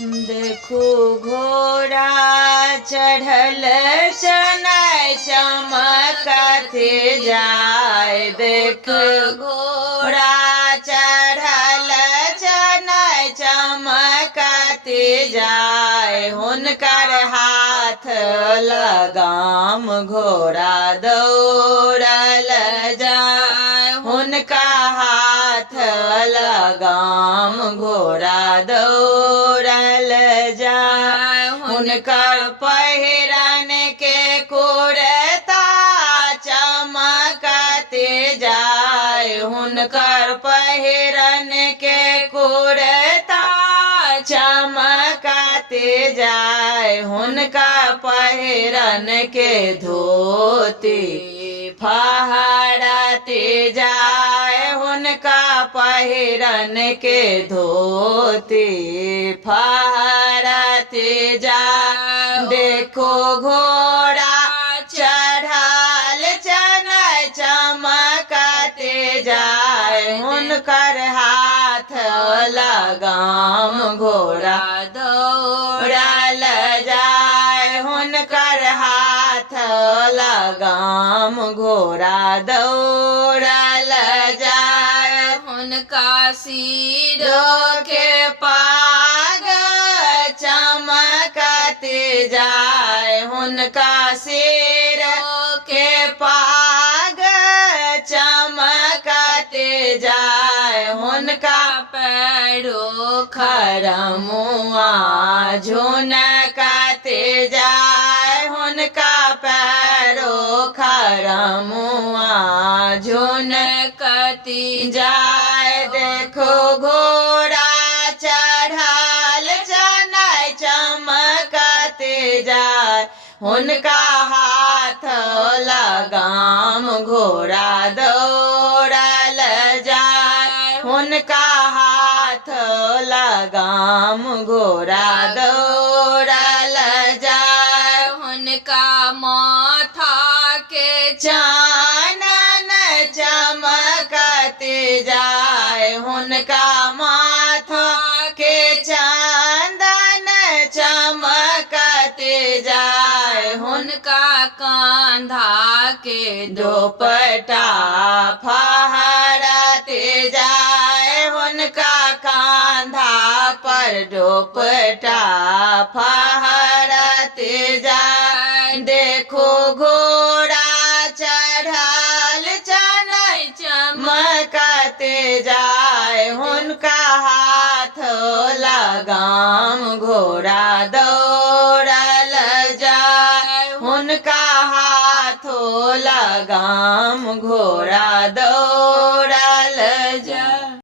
देखो घोड़ा चढ़ल चनाय चमकते जाय। देख घोड़ा चढ़ल चनाय चमकते जाय। हुनकर हाथ लगाम घोड़ा दौड़ल जाय। हुनका हाथ लगाम घोड़ा दौड़ल जाय। हुनकर पहिरन के कुर्ता चमकते जाय। हुनकर पहिरन के कुर्ता चमकते जाय। हुनका पहिरन के धोती फहरते जाय। हुनका पहिरन के धोती फहरते जाय। देखो घोड़ा चढ़ल चनाय चमकते जाय। हुनकर हाथ लगाम घोड़ा दौड़ल जाय। हुनकर हाथ लगाम घोड़ा दौड़ल जाय। हुनका सिरों के पाग चमकते जाय। हुनका सिरों के पाग चमकते जाय। हुनका पैरों खरमुआ झुनकते जाय। हुनका पैरों खरमुआ झुनकती जाय। देखो घोड़ा चढ़ल चनाय चमकते जाय। हुनका हाथ लगाम घोड़ा दौड़ल जाय। हुनका हाथ लगाम घोड़ा दौड़ल जाय। हुनका माथा के चानन चमकते जाय। हुनका माथा के चांदन चमकते जाय। हुनका कंधा के दुपट्टा फहरते जाय। हुनका कंधा पर दुपट्टा फहरते जाय। देखो घोड़ा चढ़ल चनाय चमकते जाय। हुनका हाथ लगाम घोड़ा दौड़ल जाय। हुनका हाथ लगाम घोड़ा दौड़